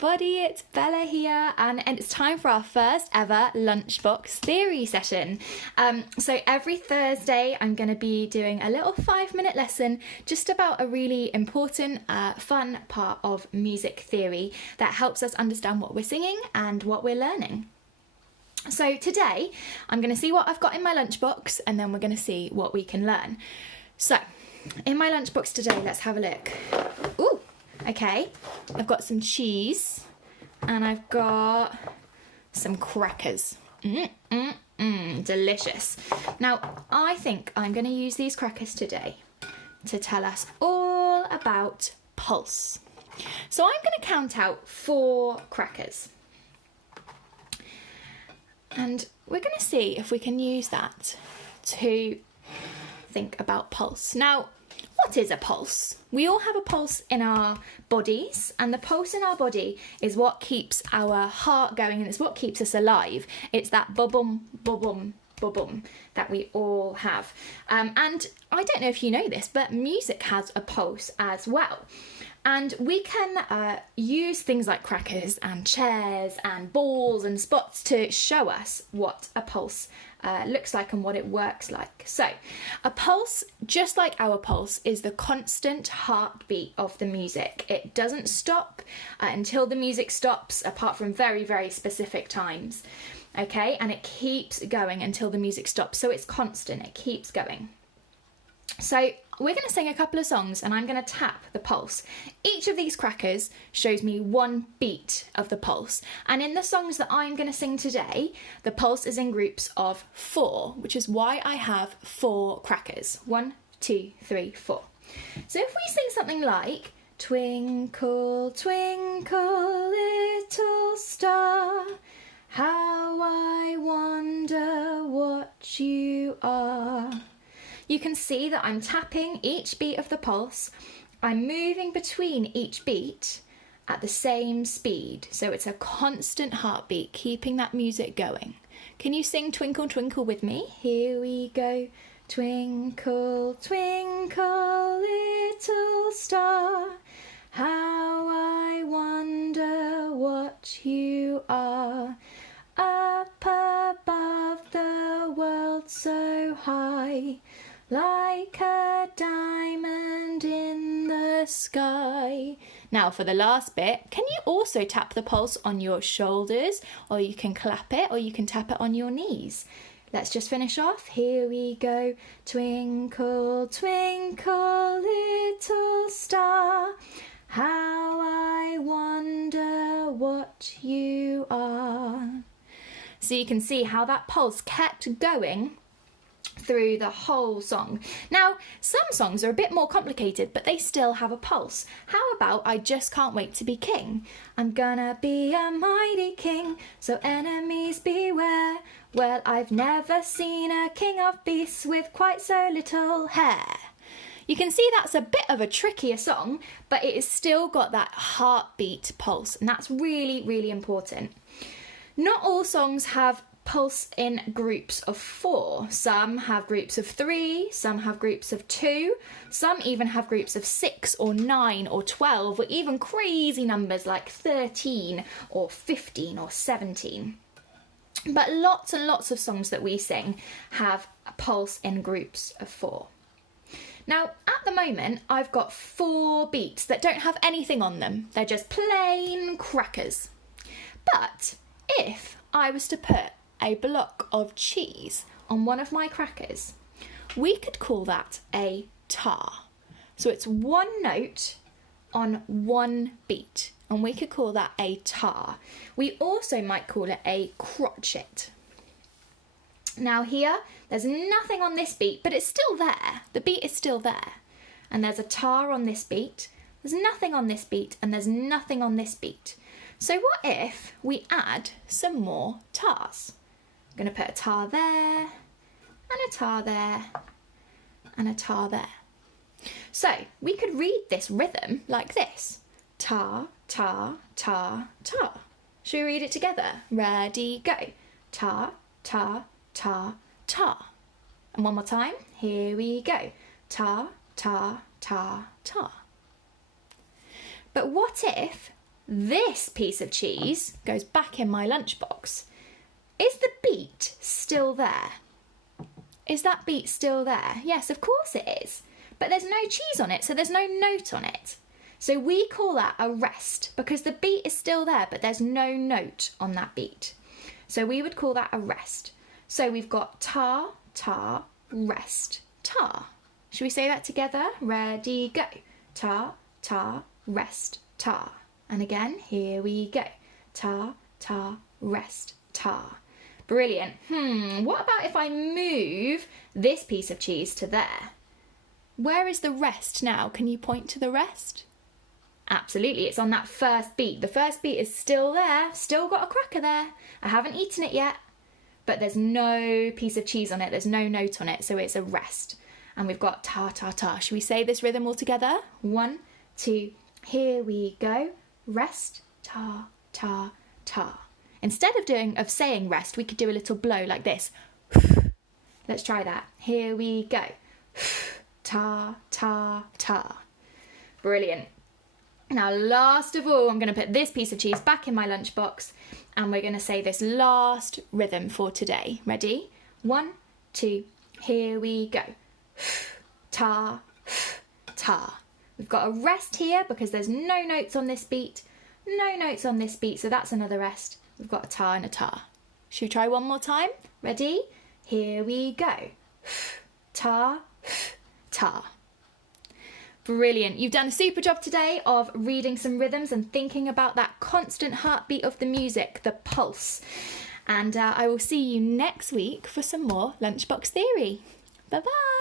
everybody, it's Bella here, and it's time for our first ever Lunchbox Theory session. So every Thursday I'm going to be doing a little 5-minute lesson just about a really important, fun part of music theory that helps us understand what we're singing and what we're learning. So today I'm going to see what I've got in my lunchbox, and then we're going to see what we can learn. So in my lunchbox today, let's have a look. Ooh! Okay, I've got some cheese and I've got some crackers. Delicious. Now, I think I'm going to use these crackers today to tell us all about pulse. So I'm going to count out 4 crackers. And we're going to see if we can use that to think about pulse. Now, what is a pulse? We all have a pulse in our bodies, and the pulse in our body is what keeps our heart going, and it's what keeps us alive. It's that bum bum bum that we all have. And I don't know if you know this, but music has a pulse as well. And we can use things like crackers and chairs and balls and spots to show us what a pulse looks like and what it works like. So a pulse, just like our pulse, is the constant heartbeat of the music. It doesn't stop until the music stops, apart from very, very specific times. Okay, and it keeps going until the music stops. So it's constant, it keeps going. So we're going to sing a couple of songs and I'm going to tap the pulse. Each of these crackers shows me 1 beat of the pulse. And in the songs that I'm going to sing today, the pulse is in groups of 4, which is why I have 4 crackers. 1, 2, 3, 4. So if we sing something like, twinkle, twinkle, little star, how I wonder what you are. You can see that I'm tapping each beat of the pulse. I'm moving between each beat at the same speed. So it's a constant heartbeat, keeping that music going. Can you sing Twinkle, Twinkle with me? Here we go. Twinkle, twinkle, little star, how I wonder what you are. Up above the world so high, like a diamond in the sky. Now for the last bit, can you also tap the pulse on your shoulders, or you can clap it, or you can tap it on your knees? Let's just finish off. Here we go. Twinkle, twinkle, little star, how I wonder what you are. So you can see how that pulse kept going through the whole song. Now, some songs are a bit more complicated, but they still have a pulse. How about I Just Can't Wait to Be King? I'm gonna be a mighty king, so enemies beware. Well, I've never seen a king of beasts with quite so little hair. You can see that's a bit of a trickier song, but it has still got that heartbeat pulse, and that's really, really important. Not all songs have pulse in groups of 4. Some have groups of 3, some have groups of 2, some even have groups of 6 or 9 or 12, or even crazy numbers like 13 or 15 or 17. But lots and lots of songs that we sing have a pulse in groups of 4. Now, at the moment, I've got 4 beats that don't have anything on them. They're just plain crackers. But if I was to put a block of cheese on one of my crackers, we could call that a tar. So it's 1 note on 1 beat, and we could call that a tar. We also might call it a crotchet. Now here, there's nothing on this beat, but it's still there. The beat is still there. And there's a tar on this beat, there's nothing on this beat, and there's nothing on this beat. So what if we add some more tars? I'm going to put a tar there, and a tar there, and a tar there. So we could read this rhythm like this. Tar, tar, tar, tar. Should we read it together? Ready, go. Tar, tar, tar, tar. And one more time. Here we go. Tar, tar, tar, tar. But what if this piece of cheese goes back in my lunchbox, is the beat still there? Is that beat still there? Yes, of course it is. But there's no cheese on it, so there's no note on it. So we call that a rest because the beat is still there, but there's no note on that beat. So we would call that a rest. So we've got tar, tar, rest, tar. Should we say that together? Ready, go. Tar, tar, rest, tar. And again, here we go. Tar, tar, rest, tar. Brilliant. What about if I move this piece of cheese to there? Where is the rest now? Can you point to the rest? Absolutely, it's on that first beat. The first beat is still there, still got a cracker there. I haven't eaten it yet, but there's no piece of cheese on it. There's no note on it, so it's a rest. And we've got ta, ta, ta. Should we say this rhythm all together? 1, 2, here we go. Rest, ta, ta, ta. Instead of saying rest, we could do a little blow like this. Let's try that. Here we go. Ta, ta, ta. Brilliant. Now, last of all, I'm going to put this piece of cheese back in my lunchbox and we're going to say this last rhythm for today. Ready? 1, 2, here we go. Ta, ta. We've got a rest here because there's no notes on this beat. No notes on this beat, so that's another rest. We've got a ta and a ta. Should we try one more time? Ready? Here we go. Ta, ta. Brilliant. You've done a super job today of reading some rhythms and thinking about that constant heartbeat of the music, the pulse. And I will see you next week for some more Lunchbox Theory. Bye-bye.